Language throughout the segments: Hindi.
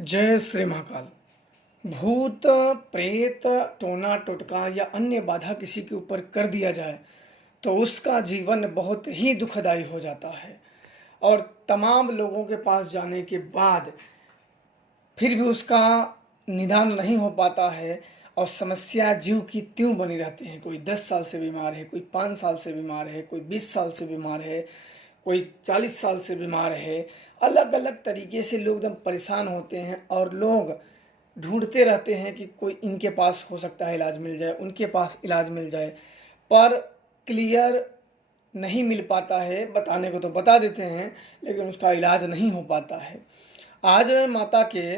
जय श्री महाकाल। भूत प्रेत टोना टोटका या अन्य बाधा किसी के ऊपर कर दिया जाए तो उसका जीवन बहुत ही दुखदाई हो जाता है और तमाम लोगों के पास जाने के बाद फिर भी उसका निदान नहीं हो पाता है और समस्या ज्यों की त्यों बनी रहती है। कोई 10 साल से बीमार है, कोई 5 साल से बीमार है, कोई 20 साल से बीमार है, कोई 40 साल से बीमार है। अलग अलग तरीके से लोग एकदम परेशान होते हैं और लोग ढूंढते रहते हैं कि कोई इनके पास हो सकता है इलाज मिल जाए, उनके पास इलाज मिल जाए, पर क्लियर नहीं मिल पाता है। बताने को तो बता देते हैं लेकिन उसका इलाज नहीं हो पाता है। आज मैं माता के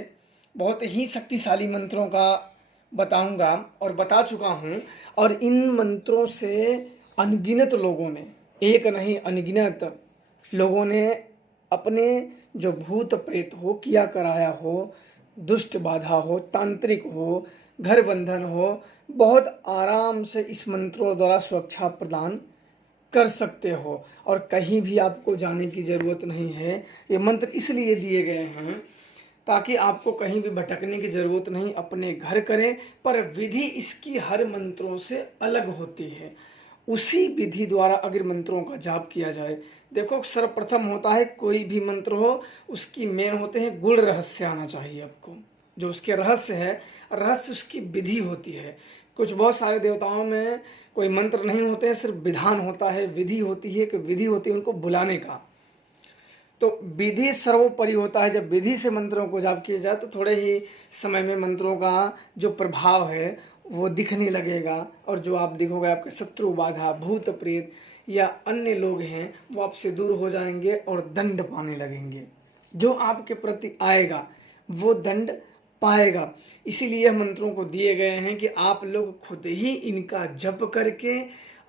बहुत ही शक्तिशाली मंत्रों का बताऊंगा और बता चुका हूं, और इन मंत्रों से अनगिनत लोगों ने, एक नहीं अनगिनत लोगों ने अपने जो भूत प्रेत हो, किया कराया हो, दुष्ट बाधा हो, तांत्रिक हो, घर बंधन हो, बहुत आराम से इस मंत्रों द्वारा सुरक्षा प्रदान कर सकते हो और कहीं भी आपको जाने की ज़रूरत नहीं है। ये मंत्र इसलिए दिए गए हैं ताकि आपको कहीं भी भटकने की ज़रूरत नहीं, अपने घर करें। पर विधि इसकी हर मंत्रों से अलग होती है। उसी विधि द्वारा अगर मंत्रों का जाप किया जाए, देखो सर्वप्रथम होता है कोई भी मंत्र हो उसकी मेन होते हैं गुण रहस्य आना चाहिए आपको। जो उसके रहस्य है, रहस्य उसकी विधि होती है। कुछ बहुत सारे देवताओं में कोई मंत्र नहीं होते हैं, सिर्फ विधान होता है, विधि होती है कि विधि होती है उनको बुलाने का। तो विधि सर्वोपरि होता है। जब विधि से मंत्रों को जाप किया जाए तो थोड़े ही समय में मंत्रों का जो प्रभाव है वो दिखने लगेगा, और जो आप देखोगे आपके शत्रु बाधा, भूत प्रेत या अन्य लोग हैं वो आपसे दूर हो जाएंगे और दंड पाने लगेंगे। जो आपके प्रति आएगा वो दंड पाएगा। इसीलिए मंत्रों को दिए गए हैं कि आप लोग खुद ही इनका जप करके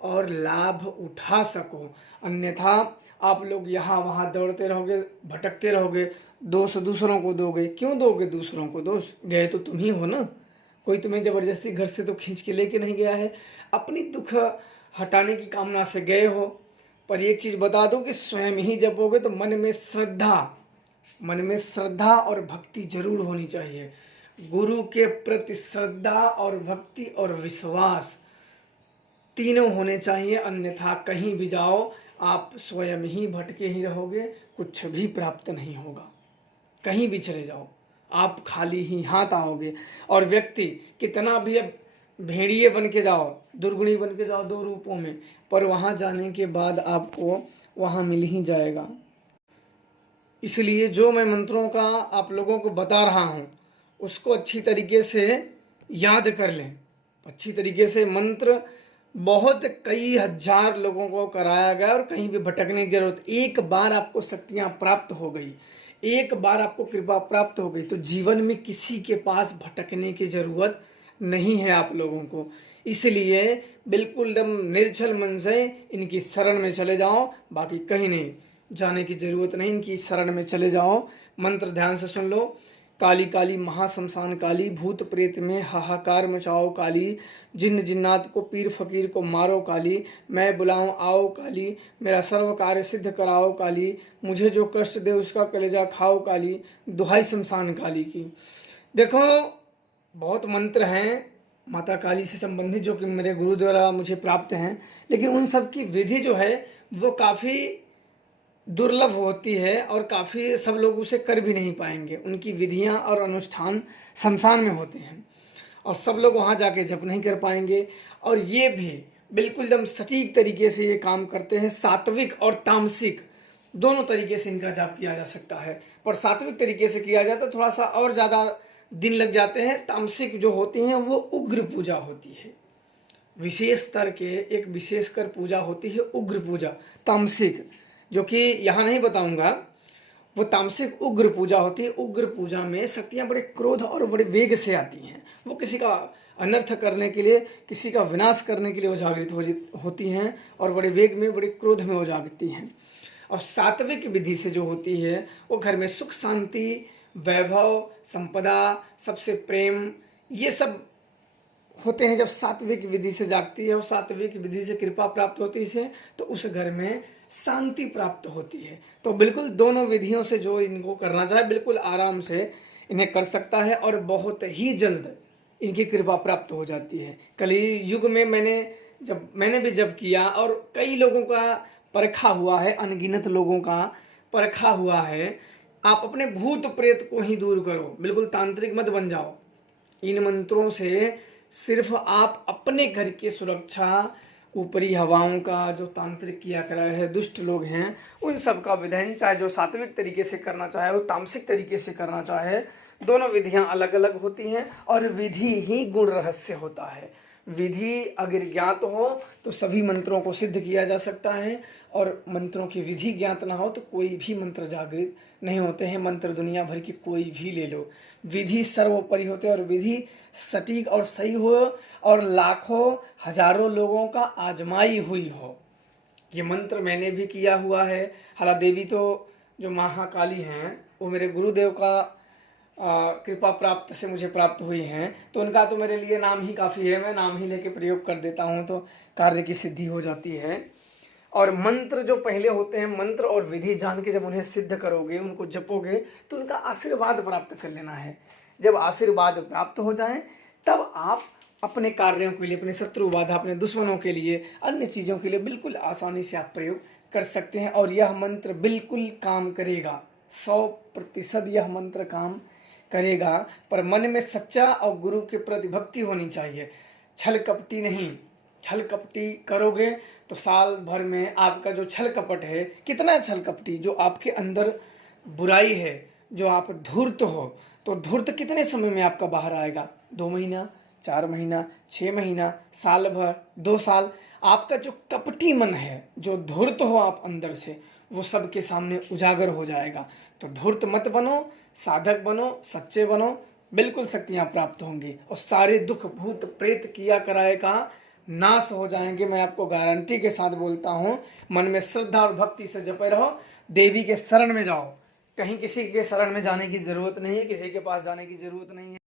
और लाभ उठा सको। अन्यथा आप लोग यहाँ वहाँ दौड़ते रहोगे, भटकते रहोगे, दोष दूसरों को दोगे। क्यों दोगे दूसरों को दोष? गए तो तुम ही हो ना, कोई तुम्हें ज़बरदस्ती घर से तो खींच के लेके नहीं गया है, अपनी दुख हटाने की कामना से गए हो। पर एक चीज़ बता दो कि स्वयं ही जपोगे तो मन में श्रद्धा और भक्ति जरूर होनी चाहिए। गुरु के प्रति श्रद्धा और भक्ति और विश्वास तीनों होने चाहिए, अन्यथा कहीं भी जाओ आप स्वयं ही भटके ही रहोगे, कुछ भी प्राप्त नहीं होगा। कहीं भी चले जाओ आप खाली ही हाथ आओगे। और व्यक्ति कितना भी अब भेड़िए बन के जाओ, दुर्गुणी बन के जाओ 2 रूपों में, पर वहाँ जाने के बाद आपको वहाँ मिल ही जाएगा। इसलिए जो मैं मंत्रों का आप लोगों को बता रहा हूँ उसको अच्छी तरीके से याद कर लें। अच्छी तरीके से मंत्र बहुत कई हजार लोगों को कराया गया और कहीं भी भटकने की जरूरत। एक बार आपको शक्तियाँ प्राप्त हो गई, एक बार आपको कृपा प्राप्त हो गई तो जीवन में किसी के पास भटकने की जरूरत नहीं है आप लोगों को। इसलिए बिल्कुल एकदम निर्छल मन से इनकी शरण में चले जाओ, बाकी कहीं नहीं जाने की जरूरत नहीं, इनकी शरण में चले जाओ। मंत्र ध्यान से सुन लो। काली काली महाशमशान काली, भूत प्रेत में हाहाकार मचाओ काली, जिन्न जिन्नात को पीर फकीर को मारो काली, मैं बुलाऊं आओ काली, मेरा सर्व कार्य सिद्ध कराओ काली, मुझे जो कष्ट दे उसका कलेजा खाओ काली, दुहाई शमशान काली की। देखो बहुत मंत्र हैं माता काली से संबंधित जो कि मेरे गुरु द्वारा मुझे प्राप्त हैं, लेकिन उन सब की विधि जो है वो काफ़ी दुर्लभ होती है और काफ़ी सब लोग उसे कर भी नहीं पाएंगे। उनकी विधियां और अनुष्ठान शमशान में होते हैं और सब लोग वहां जाके जप नहीं कर पाएंगे। और ये भी बिल्कुल एकदम सटीक तरीके से ये काम करते हैं। सात्विक और तामसिक दोनों तरीके से इनका जाप किया जा सकता है, पर सात्विक तरीके से किया जाए तो थोड़ा सा और ज़्यादा दिन लग जाते हैं। तामसिक जो होती हैं वो उग्र पूजा होती है, विशेष स्तर के एक विशेषकर पूजा होती है उग्र पूजा तामसिक, जो कि यहाँ नहीं बताऊंगा। वो तामसिक उग्र पूजा होती है। उग्र पूजा में शक्तियाँ बड़े क्रोध और बड़े वेग से आती हैं। वो किसी का अनर्थ करने के लिए, किसी का विनाश करने के लिए वो जागृत होती हैं और बड़े वेग में, बड़े क्रोध में वो जागती हैं। और सात्विक विधि से जो होती है वो घर में सुख शांति, वैभव, संपदा, सबसे प्रेम, ये सब होते हैं। जब सात्विक विधि से जागती है और सात्विक विधि से कृपा प्राप्त होती है तो उस घर में शांति प्राप्त होती है। तो बिल्कुल दोनों विधियों से जो इनको करना चाहे बिल्कुल आराम से इन्हें कर सकता है और बहुत ही जल्द इनकी कृपा प्राप्त हो जाती है। कली युग में मैंने भी जब किया और कई लोगों का परखा हुआ है, अनगिनत लोगों का परखा हुआ है। आप अपने भूत प्रेत को ही दूर करो, बिल्कुल तांत्रिक मत बन जाओ। इन मंत्रों से सिर्फ आप अपने घर की सुरक्षा, ऊपरी हवाओं का जो तांत्रिक किया कर रहे हैं, दुष्ट लोग हैं, उन सब का विधान, चाहे जो सात्विक तरीके से करना चाहे वो तामसिक तरीके से करना चाहे, दोनों विधियां अलग अलग होती हैं और विधि ही गुण रहस्य होता है। विधि अगर ज्ञात हो तो सभी मंत्रों को सिद्ध किया जा सकता है, और मंत्रों की विधि ज्ञात ना हो तो कोई भी मंत्र जागृत नहीं होते हैं। मंत्र दुनिया भर की कोई भी ले लो, विधि सर्वोपरि होते हैं, और विधि सटीक और सही हो और लाखों हजारों लोगों का आजमाई हुई हो। ये मंत्र मैंने भी किया हुआ है। हाला देवी तो जो महाकाली हैं वो मेरे गुरुदेव का कृपा प्राप्त से मुझे प्राप्त हुई हैं, तो उनका तो मेरे लिए नाम ही काफ़ी है। मैं नाम ही लेके प्रयोग कर देता हूँ तो कार्य की सिद्धि हो जाती है। और मंत्र जो पहले होते हैं, मंत्र और विधि जान के जब उन्हें सिद्ध करोगे, उनको जपोगे, तो उनका आशीर्वाद प्राप्त कर लेना है। जब आशीर्वाद प्राप्त हो जाए तब आप अपने कार्यों के लिए, अपने शत्रु बाधा, अपने दुश्मनों के लिए, अन्य चीज़ों के लिए बिल्कुल आसानी से आप प्रयोग कर सकते हैं। और यह मंत्र बिल्कुल काम करेगा, 100% यह मंत्र काम करेगा। पर मन में सच्चा और गुरु के प्रति भक्ति होनी चाहिए, छल कपटी नहीं। छल कपटी करोगे तो साल भर में आपका जो छल कपट है, कितना छल कपटी, जो आपके अंदर बुराई है, जो आप धूर्त हो, तो धूर्त कितने समय में आपका बाहर आएगा? 2 महीना, 4 महीना, 6 महीना, साल भर, 2 साल। आपका जो कपटी मन है, जो धूर्त हो आप अंदर से, वो सबके सामने उजागर हो जाएगा। तो धूर्त मत बनो, साधक बनो, सच्चे बनो, बिल्कुल शक्तियाँ प्राप्त होंगी और सारे दुख भूत प्रेत किया कराए का नाश हो जाएंगे। मैं आपको गारंटी के साथ बोलता हूँ। मन में श्रद्धा और भक्ति से जपे रहो, देवी के शरण में जाओ, कहीं किसी के शरण में जाने की जरूरत नहीं है, किसी के पास जाने की जरूरत नहीं है।